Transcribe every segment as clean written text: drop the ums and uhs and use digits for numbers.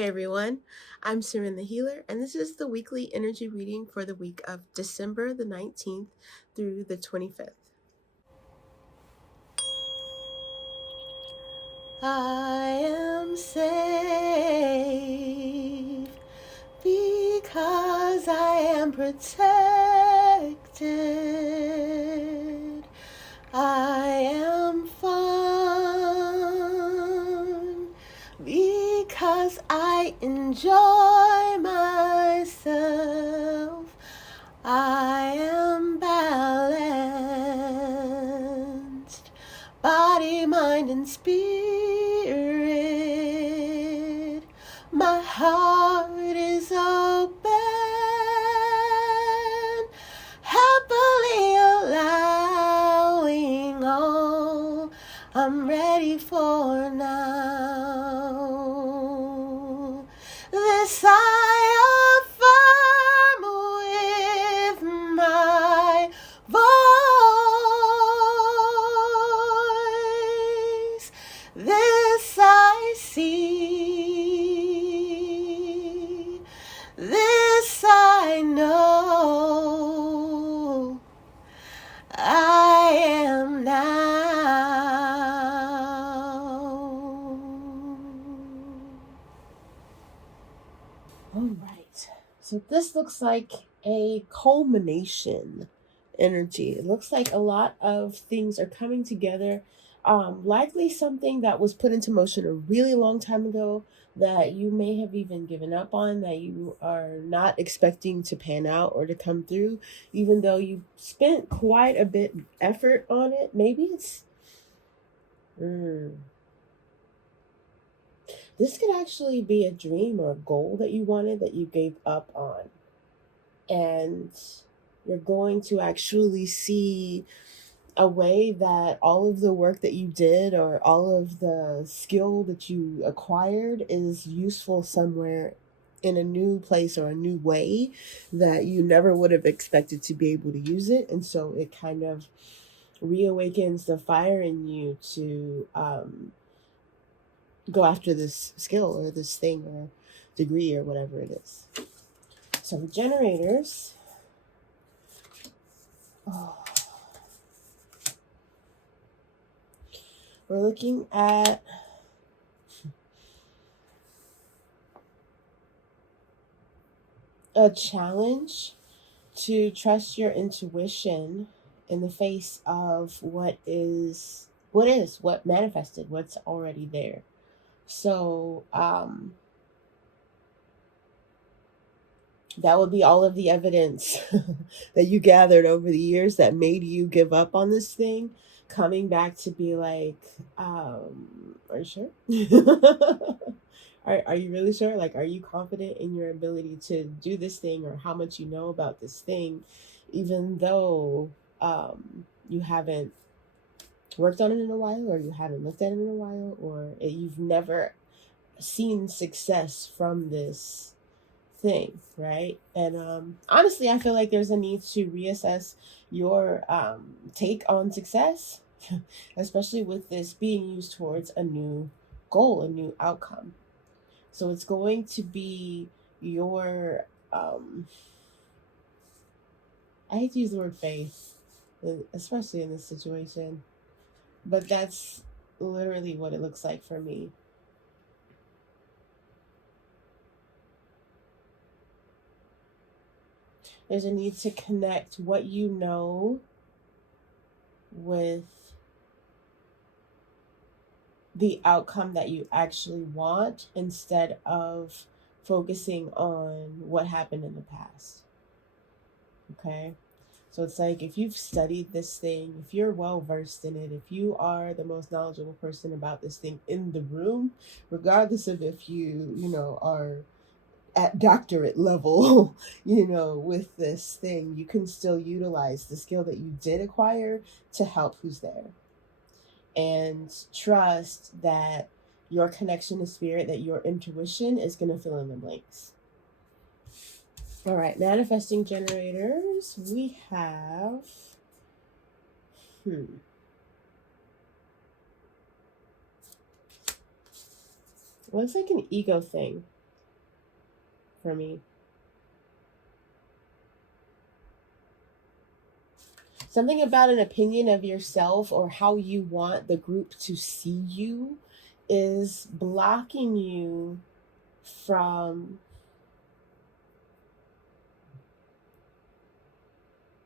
Hey everyone, I'm Siren the Healer, and this is the weekly energy reading for the week of December the 19th through the 25th. I am safe because I am protected. I am fun because I enjoy myself. I am balanced, body, mind, and spirit. My heart is open, happily allowing all I'm ready for now. This I affirm with my voice. This I see. This I know. I am now. All right. So this looks like a culmination energy. It looks like a lot of things are coming together. Likely something that was put into motion a really long time ago that you may have even given up on, that you are not expecting to pan out or to come through, even though you spent quite a bit of effort on it. Maybe it's this could actually be a dream or a goal that you wanted that you gave up on. And you're going to actually see a way that all of the work that you did or all of the skill that you acquired is useful somewhere in a new place or a new way that you never would have expected to be able to use it. And so it kind of reawakens the fire in you to go after this skill or this thing or degree or whatever it is. So the generators, we're looking at a challenge to trust your intuition in the face of what manifested, what's already there. So that would be all of the evidence that you gathered over the years that made you give up on this thing, coming back to be like, are you sure? Are you really sure? Like, are you confident in your ability to do this thing or how much you know about this thing, even though you haven't worked on it in a while, or you haven't looked at it in a while, or you've never seen success from this thing, right? And honestly, I feel like there's a need to reassess your take on success, especially with this being used towards a new goal, a new outcome. So it's going to be your, I hate to use the word faith, especially in this situation, but that's literally what it looks like for me. There's a need to connect what you know with the outcome that you actually want instead of focusing on what happened in the past. Okay? So it's like if you've studied this thing, if you're well versed in it, if you are the most knowledgeable person about this thing in the room, regardless of if you are at doctorate level, with this thing, you can still utilize the skill that you did acquire to help who's there. And trust that your connection to spirit, that your intuition is going to fill in the blanks. All right, manifesting generators, we have looks like an ego thing. for me. Something about an opinion of yourself or how you want the group to see you is blocking you from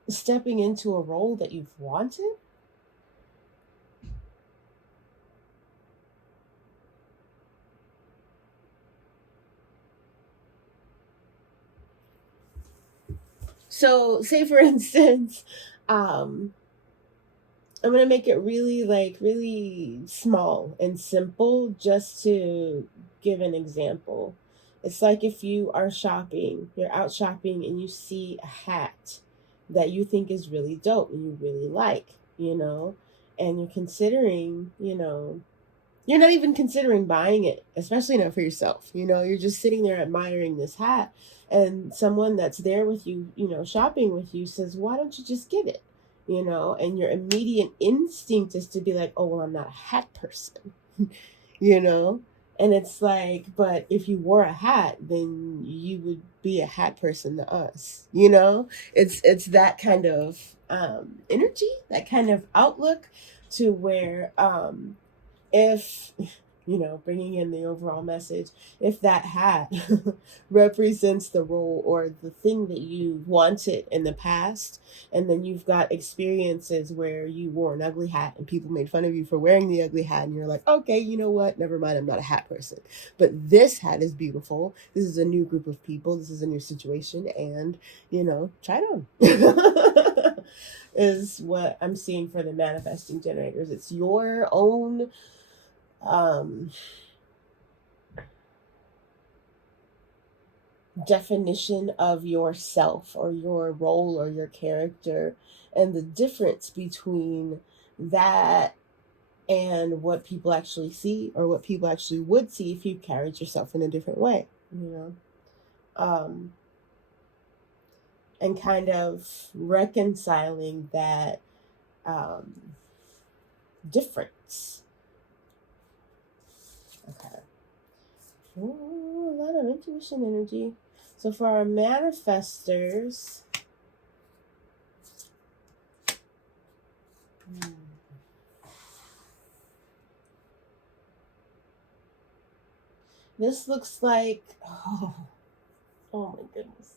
stepping into a role that you've wanted. So, say for instance, um, I'm gonna make it really really small and simple just to give an example. It's like if you are shopping, you're out shopping and you see a hat that you think is really dope and you really like, and you're considering, you're not even considering buying it, especially not for yourself. You're just sitting there admiring this hat, and someone that's there with you, shopping with you says, "Why don't you just get it?" And your immediate instinct is to be like, "Oh, well, I'm not a hat person." you know? And it's like, but if you wore a hat, then you would be a hat person to us. It's that kind of energy, that kind of outlook to where if bringing in the overall message, if that hat represents the role or the thing that you wanted in the past, and then you've got experiences where you wore an ugly hat and people made fun of you for wearing the ugly hat, and you're like, okay, you know what, never mind, I'm not a hat person, but this hat is beautiful, this is a new group of people, this is a new situation, and try it on. Is what I'm seeing for the manifesting generators. It's your own um, definition of yourself or your role or your character, and the difference between that and what people actually see or what people actually would see if you carried yourself in a different way. um, and kind of reconciling that um, difference. Okay. Ooh, a lot of intuition energy. So for our manifestors, this looks like, oh my goodness.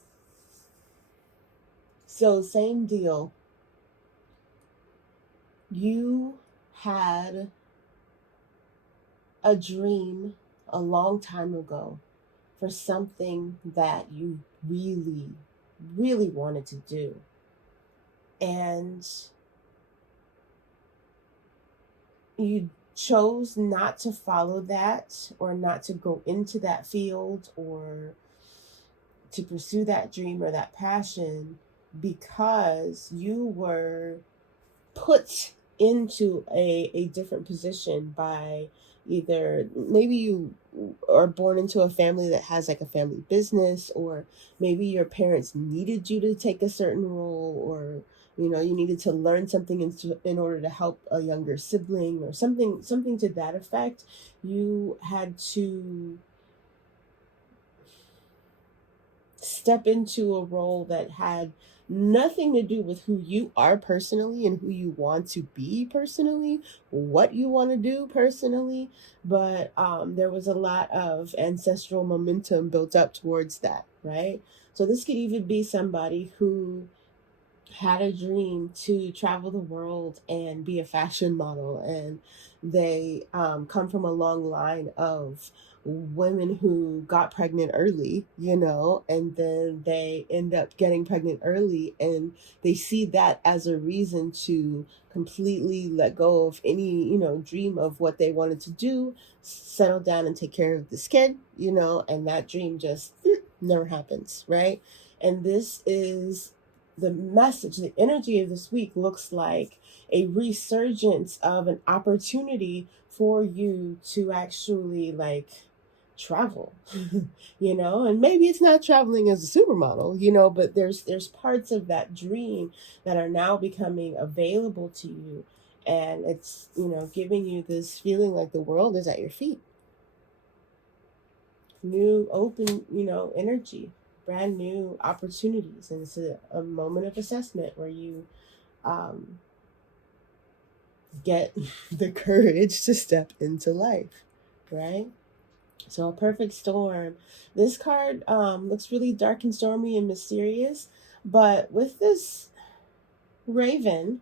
So same deal. You had a dream a long time ago for something that you really, really wanted to do. And you chose not to follow that or not to go into that field or to pursue that dream or that passion because you were put into a different position by either maybe you are born into a family that has like a family business, or maybe your parents needed you to take a certain role, or you needed to learn something in order to help a younger sibling or something to that effect. You had to step into a role that had nothing to do with who you are personally and who you want to be personally, what you want to do personally, but there was a lot of ancestral momentum built up towards that, right? So this could even be somebody who had a dream to travel the world and be a fashion model, and they come from a long line of women who got pregnant early, and then they end up getting pregnant early, and they see that as a reason to completely let go of any dream of what they wanted to do, settle down and take care of this kid, and that dream just never happens, right? And this is the message, the energy of this week looks like a resurgence of an opportunity for you to actually travel, and maybe it's not traveling as a supermodel, but there's parts of that dream that are now becoming available to you, and it's giving you this feeling like the world is at your feet. new open, energy, brand new opportunities. And it's a moment of assessment where you um, get the courage to step into life, right? So, a perfect storm. This card looks really dark and stormy and mysterious, but with this raven,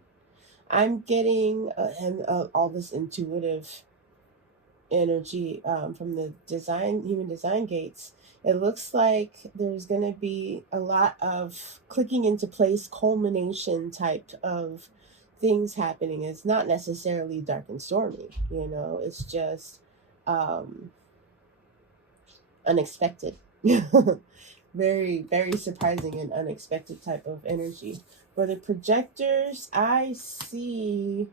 I'm getting all this intuitive energy from the human design gates. It looks like there's going to be a lot of clicking into place, culmination type of things happening. It's not necessarily dark and stormy, it's just um, unexpected. Very, very surprising and unexpected type of energy. For the projectors, I see.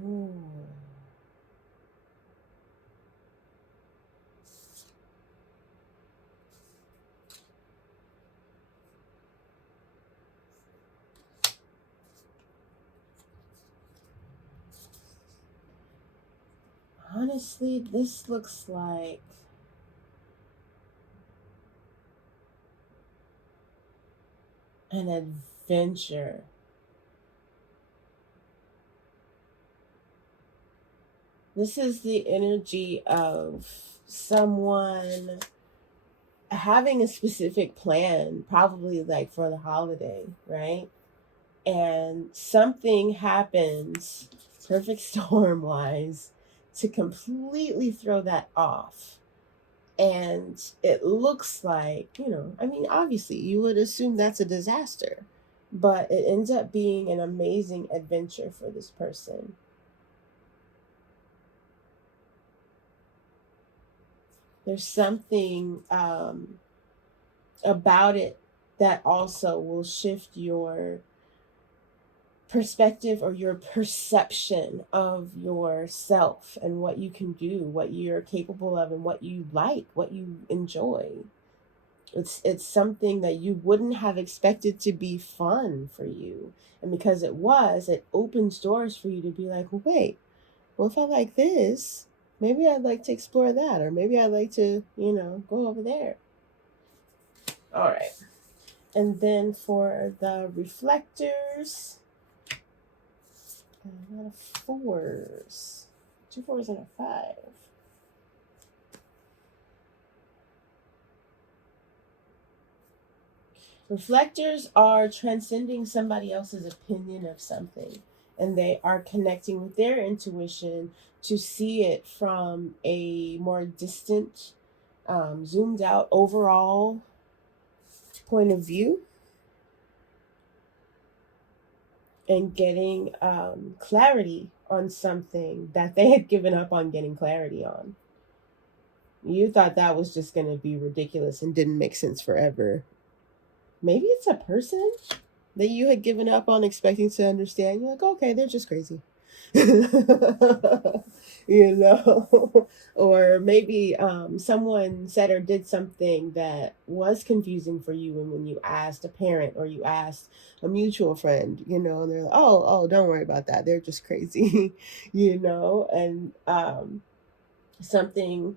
Ooh. Honestly, this looks like an adventure. This is the energy of someone having a specific plan, probably like for the holiday, right? And something happens, perfect storm wise, to completely throw that off. And it looks like, I mean, obviously, you would assume that's a disaster, but it ends up being an amazing adventure for this person. There's something about it that also will shift your perspective or your perception of yourself and what you can do, what you're capable of, and what you like, what you enjoy. It's something that you wouldn't have expected to be fun for you. And because it was, it opens doors for you to be like, well, wait, well, if I like this, maybe I'd like to explore that, or maybe I'd like to, go over there. All right. And then for the reflectors, a lot of fours. Two fours and a five. Reflectors are transcending somebody else's opinion of something, and they are connecting with their intuition to see it from a more distant, zoomed out overall point of view, and getting clarity on something that they had given up on getting clarity on. You thought that was just going to be ridiculous and didn't make sense forever. Maybe it's a person that you had given up on expecting to understand. You're like, okay, they're just crazy. Or maybe someone said or did something that was confusing for you, and when you asked a parent or you asked a mutual friend, and they're like, oh, don't worry about that, they're just crazy. And something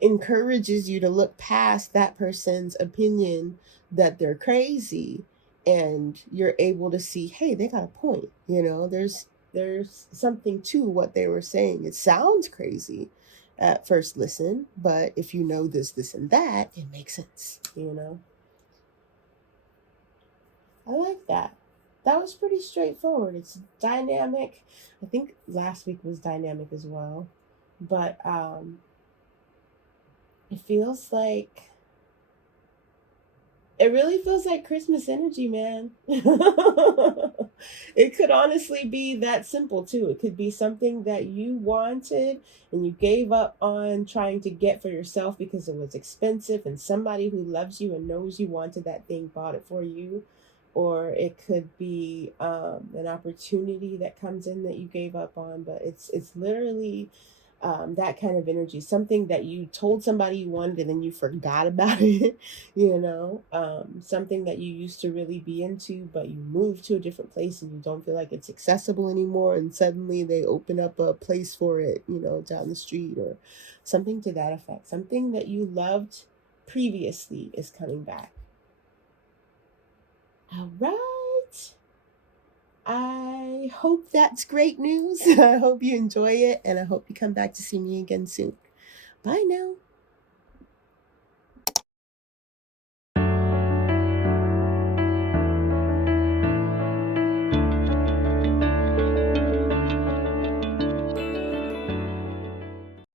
encourages you to look past that person's opinion that they're crazy, and you're able to see, hey, they got a point. There's something to what they were saying. It sounds crazy at first listen, but if you know this and that, it makes sense. I like that. That was pretty straightforward. It's dynamic. I think last week was dynamic as well, but it feels like it really feels like Christmas energy, man. It could honestly be that simple too. It could be something that you wanted and you gave up on trying to get for yourself because it was expensive, and somebody who loves you and knows you wanted that thing bought it for you. Or it could be an opportunity that comes in that you gave up on, but it's literally that kind of energy, something that you told somebody you wanted and then you forgot about it, something that you used to really be into, but you moved to a different place and you don't feel like it's accessible anymore. And suddenly they open up a place for it, down the street or something to that effect. Something that you loved previously is coming back. All right. I hope that's great news. I hope you enjoy it, and I hope you come back to see me again soon. Bye now.